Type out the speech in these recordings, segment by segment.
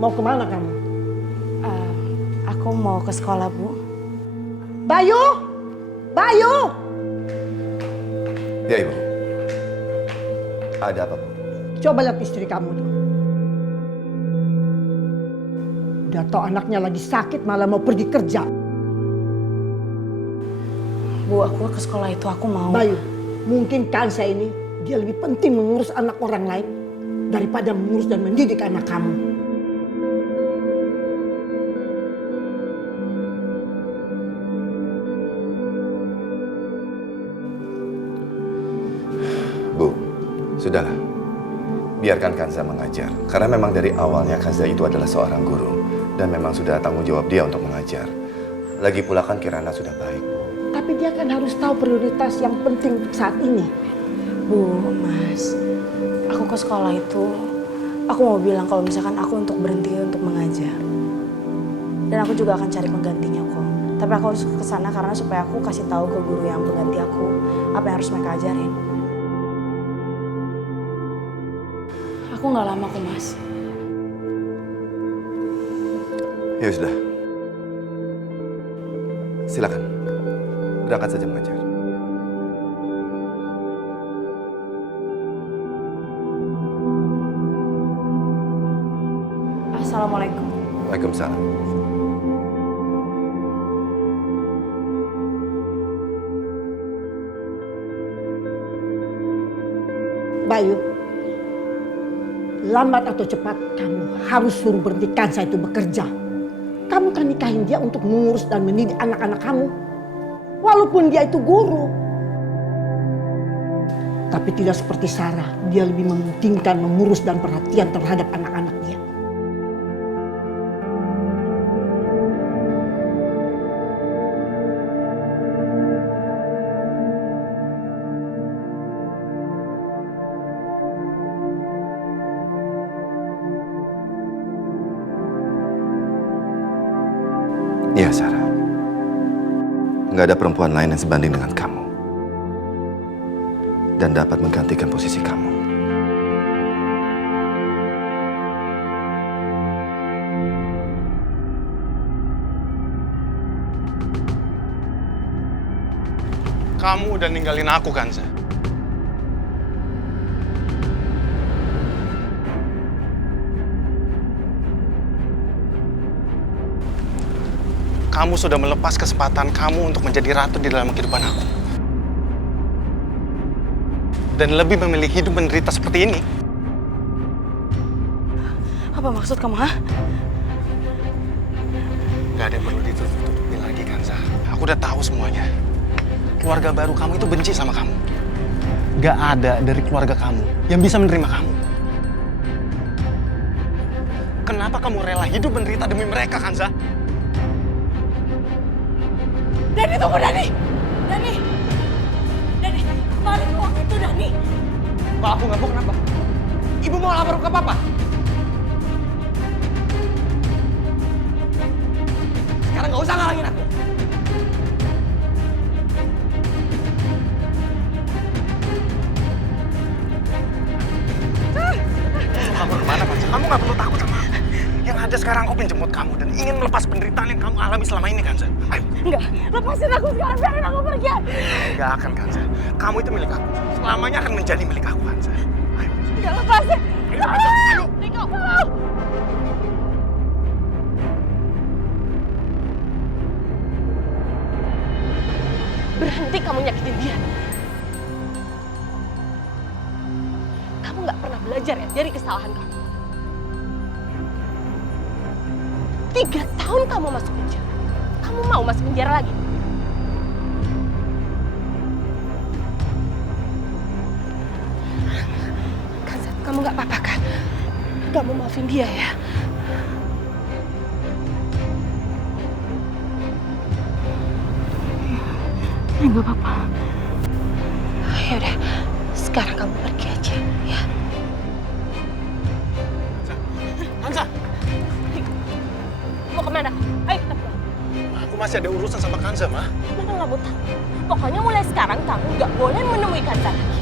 Mau kemana kamu? Aku mau ke sekolah, Bu. Bayu! Bayu! Ya, Ibu. Ada apa, Bu? Coba lihat istri kamu tuh. Udah tau anaknya lagi sakit malah mau pergi kerja. Bu, aku ke sekolah itu aku mau. Bayu, mungkin Kansa ini dia lebih penting mengurus anak orang lain daripada mengurus dan mendidik anak kamu. Bu, sudahlah. Biarkan Kanza mengajar. Karena memang dari awalnya Kanza itu adalah seorang guru. Dan memang sudah tanggung jawab dia untuk mengajar. Lagi pula kan Kirana sudah baik, Bu. Tapi dia kan harus tahu prioritas yang penting saat ini. Bu, Mas, aku ke sekolah itu, aku mau bilang kalau misalkan aku untuk berhenti untuk mengajar. Dan aku juga akan cari penggantinya kok. Tapi aku harus ke sana karena supaya aku kasih tahu ke guru yang mengganti aku apa yang harus mereka ajarin. Aku nggak lama kok, Mas. Ya sudah. Silakan. Berangkat saja mengajar. Assalamualaikum. Waalaikumsalam. Bayu, lambat atau cepat kamu harus suruh berhenti Kansa itu bekerja. Kamu kan nikahin dia untuk mengurus dan mendidik anak-anak kamu. Walaupun dia itu guru. Tapi tidak seperti Sarah, dia lebih mementingkan mengurus dan perhatian terhadap anak-anak dia. Iya, Sarah. Nggak ada perempuan lain yang sebanding dengan kamu. Dan dapat menggantikan posisi kamu. Kamu udah ninggalin aku, Kanza. Kamu sudah melepas kesempatan kamu untuk menjadi ratu di dalam kehidupan aku. Dan lebih memilih hidup menderita seperti ini. Apa maksud kamu, ha? Gak ada yang perlu ditutup-tutupi lagi, Kanza. Aku udah tahu semuanya. Keluarga baru kamu itu benci sama kamu. Gak ada dari keluarga kamu yang bisa menerima kamu. Kenapa kamu rela hidup menderita demi mereka, Kanza? Dani, tunggu, Dani! Dani! Dani, balik uang itu, Dani! Kalau aku nggak mau, kenapa? Ibu mau lapor ke papa? Sekarang nggak usah ngalangin aku. Lapor kemana, Kanza? Kamu nggak perlu takut sama aku. Yang ada sekarang aku pengen jemput kamu dan ingin melepas penderitaan yang kamu alami selama ini, Kanza. Ayo. Enggak, lepasin aku sekarang, biarin aku pergi. Nggak akan, Kanza. Kamu itu milik aku. Selamanya akan menjadi milik aku, Kanza. Ayo. Enggak, lepasin. Ayo, Kanza. Ayo. Riko, tolong. Berhenti kamu nyakitin dia. Kamu nggak pernah belajar ya dari kesalahan kamu. 3 tahun kamu masuk penjara. Kamu mau masuk penjara lagi? Kanza, kamu nggak apa-apa kan? Kamu maafin dia ya? Nggak apa-apa. Ya udah, sekarang kamu pergi aja, ya. Kanza, Mau kemana? Ayo kita pulang. aku masih ada urusan sama Kanza, Ma. Mama nggak mau tahu. Pokoknya mulai sekarang kamu nggak boleh menemui Kanza lagi.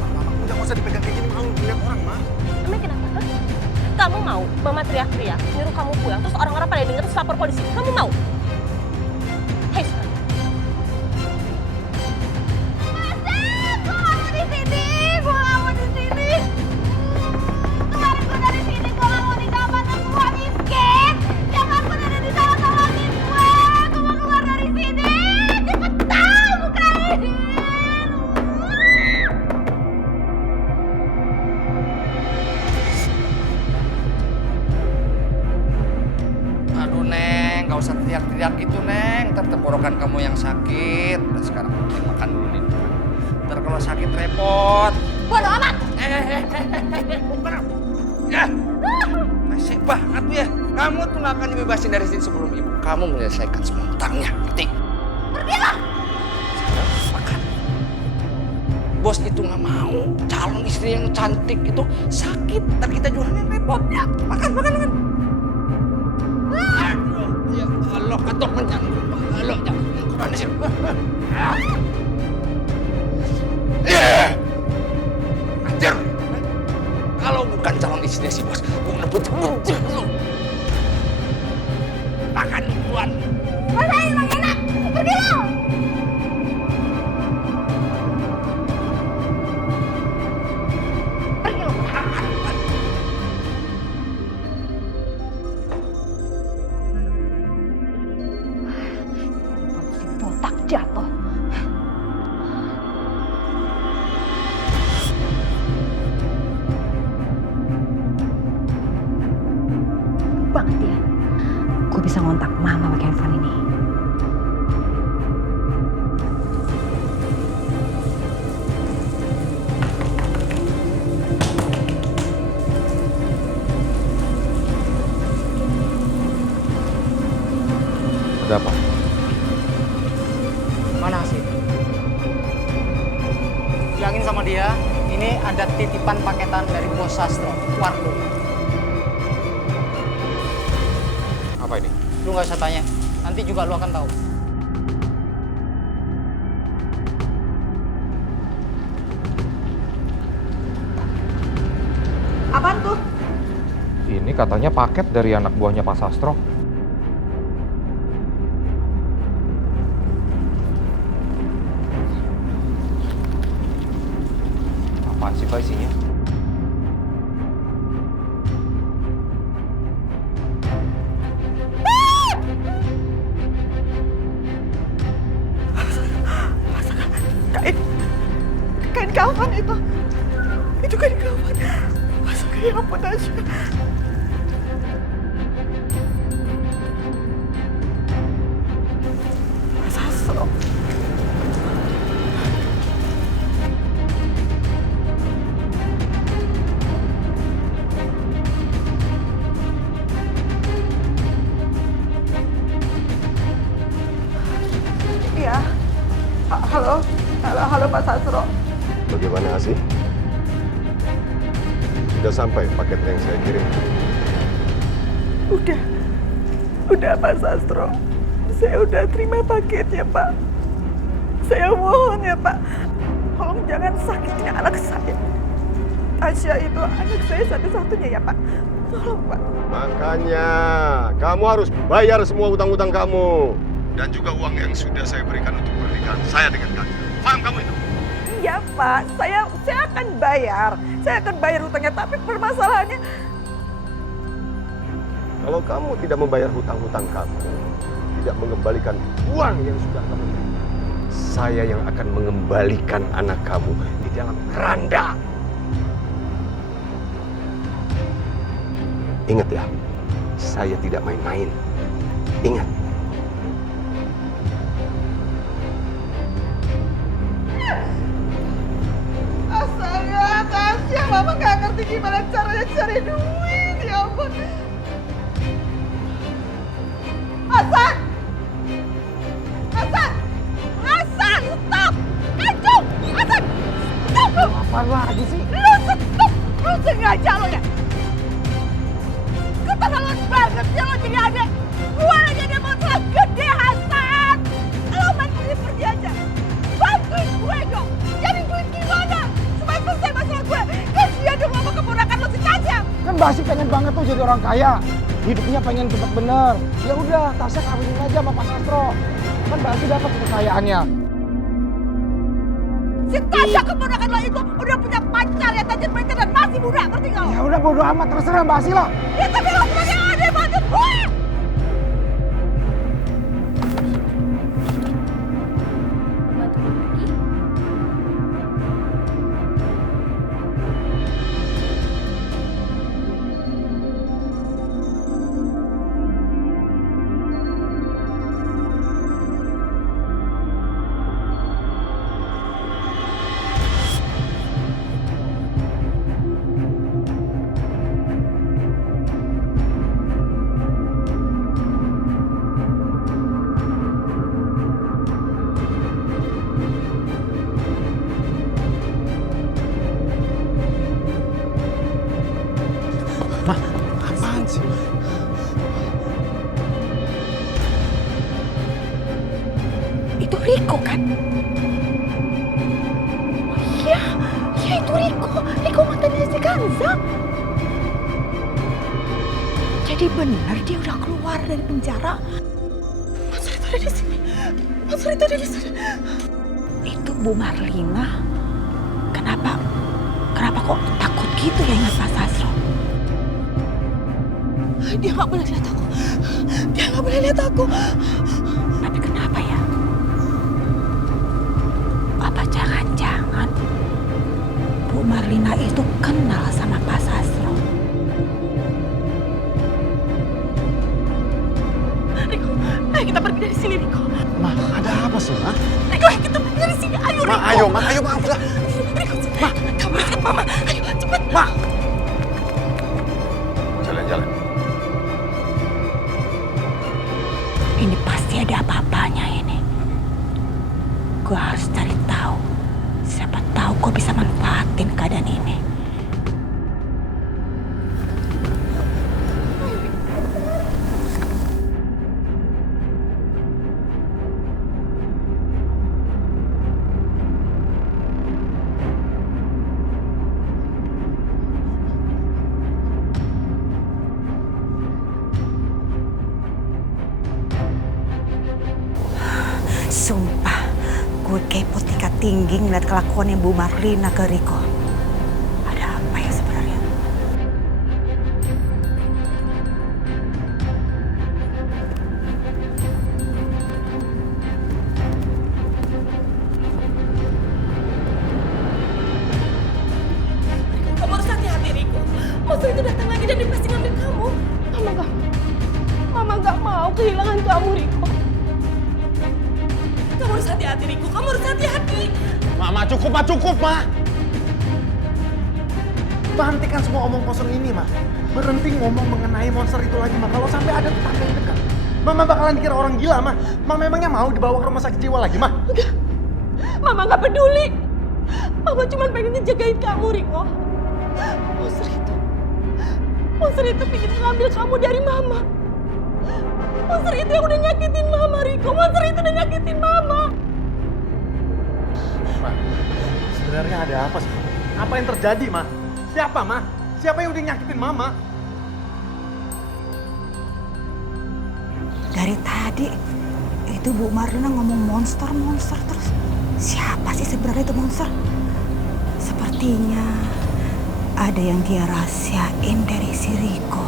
Mama, udah nggak usah dipegang kayak gini, mau dilihat orang, Ma. Emang kenapa? Hah? Kamu mau mama teriak-teriak, nyuruh kamu pulang, terus orang-orang pada denger terus lapor polisi. Kamu mau? Hei, sekarang. Aduh Neng, gak usah teriak-teriak gitu Neng. Ntar tenggorokan kamu yang sakit. Dan sekarang Neng makan dulu nih. Ntar kalau sakit repot. Bodoh amat! Bukan. Ya, nasib banget tuh ya. Kamu tuh gak akan dibebasin dari sini sebelum ibu kamu menyelesaikan semua hutangnya. Ngerti? Pergilah! Sekarang makan. Bos itu gak mau calon istri yang cantik itu sakit. Ntar kita jualnya repot ya. Makan. Aduh, ya Allah, katok kenyang. Allah, jangan kemana sih? Anjir! Kalau bukan calon istrinya si bos, gue ngebut-ngebut lu. Makan duluan. Masa emang enak? Pergilah! Botak jatuh. Banget ya. Gue bisa ngontak mama pakai handphone ini. Ada apa? Mana sih? Bilangin sama dia, ini ada titipan paketan dari Bos Sastro, Wardo. Apa ini? Lu nggak usah tanya, nanti juga lu akan tahu. Apaan tuh? Ini katanya paket dari anak buahnya Pak Sastro. Apaan sih Pak isinya? Kain kafan itu. Itu kain kafan. Masa kayak ampun aja. Mas Sastro. Iya. Halo Pak Sastro. Bagaimana Asih? Sudah sampai paket yang saya kirim? Udah Pak Sastro. Saya udah terima paketnya Pak. Saya mohon ya Pak. Tolong jangan sakitin anak saya. Tasya itu anak saya satu-satunya ya Pak. Tolong Pak. Makanya, kamu harus bayar semua utang-utang kamu. Dan juga uang yang sudah saya berikan untuk pernikahan saya dengan kamu. Paham kamu itu? Iya Pak, saya akan bayar. Saya akan bayar hutangnya, tapi permasalahannya Kalau kamu tidak membayar hutang-hutang kamu, tidak mengembalikan uang yang sudah kamu berikan, saya yang akan mengembalikan anak kamu di dalam keranda. Ingat ya, saya tidak main-main. Ingat. astaga, Tasya, Mama nggak ngerti gimana caranya cari duit. Ya ampun. Hasan! Hasan! Hasan, stop! Kacau! Hasan! Stop! Apa lagi sih? Lu stop! Lu sengaja lo ya? Keterlaluan banget sih lo jadi adik. Gue lagi ada masalah gede, Hasan. Lo main pergi aja. Bantuin gue dong. Jadi duit gimana? Supaya selesai masalah gue. Kasihan dong sama keponakan lo si Tasya. Kan Basi pengen banget tuh jadi orang kaya. Hidupnya pengen cepet bener. Ya udah, Tasya kawinin aja sama Pak Sastro. Kan Basi dapat kekayaannya. Si Tasya keponakan lo itu udah punya pacar ya tajir meja dan masih muda, ngerti gak lo? Ya udah bodo amat, terserah Basi lah. Ya tapi lo sebagai adik banget. Wah! Apaan sih? Itu Riko kan? Iya, iya itu Riko. Riko mantannya si Kanza. Jadi benar dia udah keluar dari penjara. Mas Rito ada di sini. Mas Rito ada di sini. Itu Bu Marlina. Kenapa kok takut gitu ya ingat Pak Sastro? Dia nggak boleh lihat aku. Dia nggak boleh lihat aku. Tapi kenapa ya? Apa jangan-jangan Bu Marlina itu kenal sama Pak Sastro? Riko, ayo kita pergi dari sini, Riko. Ma, ada apa sih, Ma? Riko, ayo kita pergi dari sini. Ayo, Riko. Ma, ayo, Ma, udah. Riko, Ma, kamu ikut Mama. Ayo, cepat. Ma. Jalan-jalan. Ini pasti ada apa-apanya ini. Gue harus cari tahu. Siapa tahu gue bisa manfaatin keadaan ini. Sumpah, gue kepo tingkat tinggi ngeliat kelakuannya Bu Marlina ke Riko. Ada apa ya sebenarnya? Kamu harus hati-hati, Riko. Musuh itu datang lagi dan dia pasti ngambil kamu. Mama gak mau kehilangan kamu, Riko. Kamu harus hati-hati, Riko. Kamu harus hati-hati. Ma, cukup, Ma. Hentikan semua omong kosong ini, Ma. Berhenti ngomong mengenai monster itu lagi, Ma. Kalau sampai ada tetangga yang dekat, Mama bakalan dikira orang gila, Ma. Mama memangnya mau dibawa ke rumah sakit jiwa lagi, Ma? Enggak. Mama gak peduli. Mama cuma pengen ngejagain kamu, Riko. Monster itu pengen ngambil kamu dari Mama. Monster itu yang udah nyakitin Mama, Riko. Monster itu udah nyakitin Mama. Ma, sebenarnya ada apa sih? Apa yang terjadi, Ma? Siapa, Ma? Siapa yang udah nyakitin Mama? Dari tadi itu Bu Marlina ngomong monster terus. Siapa sih sebenarnya itu monster? Sepertinya ada yang dia rahasiain dari si Riko.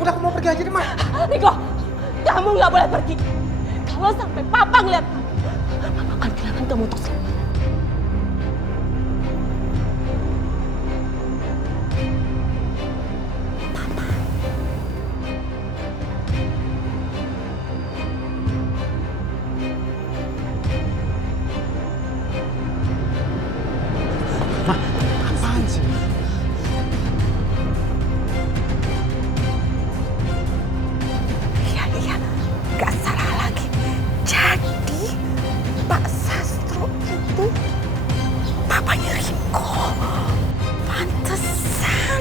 Udah, aku mau pergi aja deh, Ma. Riko, kamu nggak boleh pergi. Kalau sampai Papa ngeliat kamu, Mama akan kehilangan kamu untuk selamanya. Ma, apaan sih? Iya, nggak salah lagi. Jadi Pak Sastro itu papanya Riko. Pantesan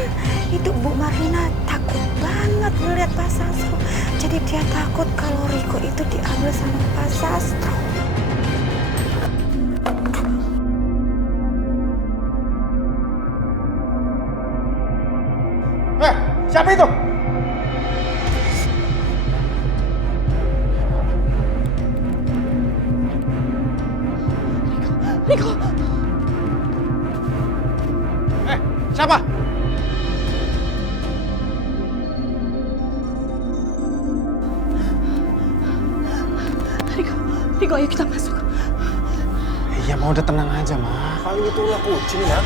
itu Bu Marlina takut banget ngeliat Pak Sastro. Jadi dia takut kalau Riko itu diambil sama Pak Sastro. Siapa itu? Riko, Siapa? Riko, ayo kita masuk. Iya, mau udah tenang aja, Ma. Paling itu ulah kucing, Ma.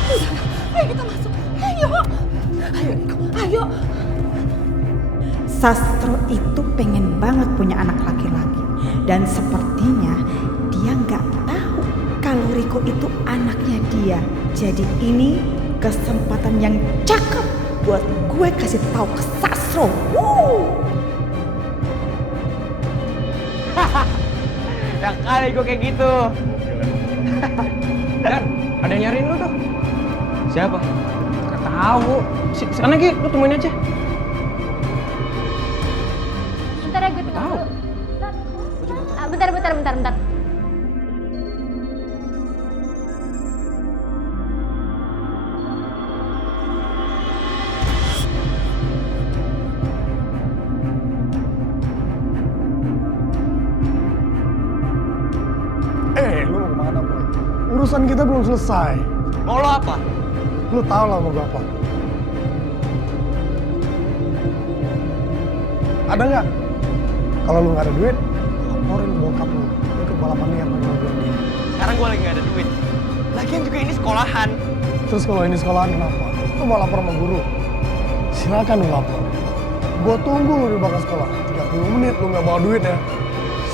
Ayo kita masuk. Ayo. Ayo Riko, ayo. Sastro itu pengen banget punya anak laki-laki. Dan sepertinya dia nggak tahu kalau Riko itu anaknya dia. Jadi ini kesempatan yang cakep buat gue kasih tahu ke Sastro. Yang kali gue kayak gitu. Dan ada yang nyariin lu tuh. Siapa? Gak tahu. Sana Gi, lu temuin aja. Bentar ya, gue tunggu Tahu. dulu. Bentar. Lu mau kemana, Boy? Urusan kita belum selesai. Mau lo apa? Lu tahu lah mau gue apa? Ada nggak? Kalau lu nggak ada duit, laporin bokap lu. Lu ke balapan liar pakai mobil dia. Sekarang gue lagi gak ada duit. Lagian juga ini sekolahan. Terus kalau ini sekolahan kenapa? Lu mau lapor sama guru? Silakan lu lapor. Gue tunggu lu di belakang sekolah. 30 menit lu nggak bawa duit ya.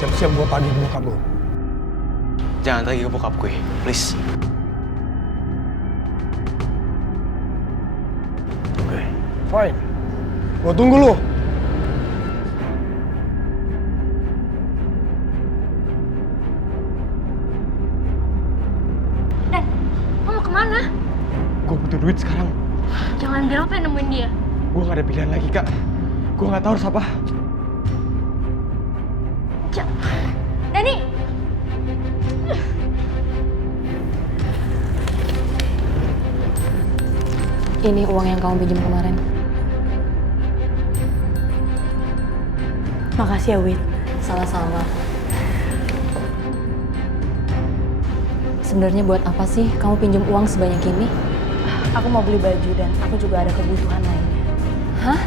Siap-siap gue tagih ke bokap lu. Jangan tagih ke bokap gue, please. Oke, fine. Gue tunggu lu. Dan, lo mau kemana? Gue butuh duit sekarang. Jangan bilang lo pengen nemuin dia. Gue gak ada pilihan lagi, Kak. Gue gak tahu harus apa. Dani! Ini uang yang kamu pinjam kemarin. Makasih ya, Wit. Sama-sama. Sebenarnya buat apa sih kamu pinjam uang sebanyak ini? Aku mau beli baju dan aku juga ada kebutuhan lainnya. Hah?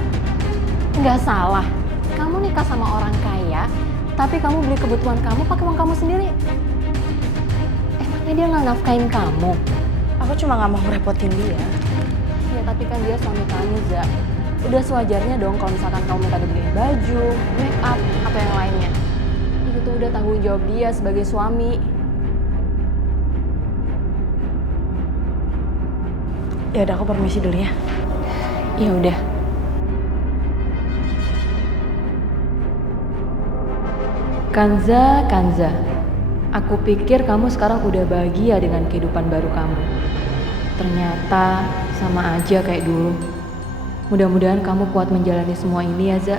Nggak salah. Kamu nikah sama orang kaya, tapi kamu beli kebutuhan kamu pakai uang kamu sendiri. Emangnya dia nggak nafkain kamu? Aku cuma nggak mau ngerepotin dia. Ya tapi kan dia suami kamu, Za. Udah sewajarnya dong kalau misalkan kamu minta dibeliin baju, make up, atau yang lainnya. Itu tuh udah tanggung jawab dia sebagai suami. Ya udah, aku permisi dulu ya. Ya udah. Kanza, aku pikir kamu sekarang udah bahagia dengan kehidupan baru kamu. Ternyata sama aja kayak dulu. Mudah-mudahan kamu kuat menjalani semua ini ya, Za.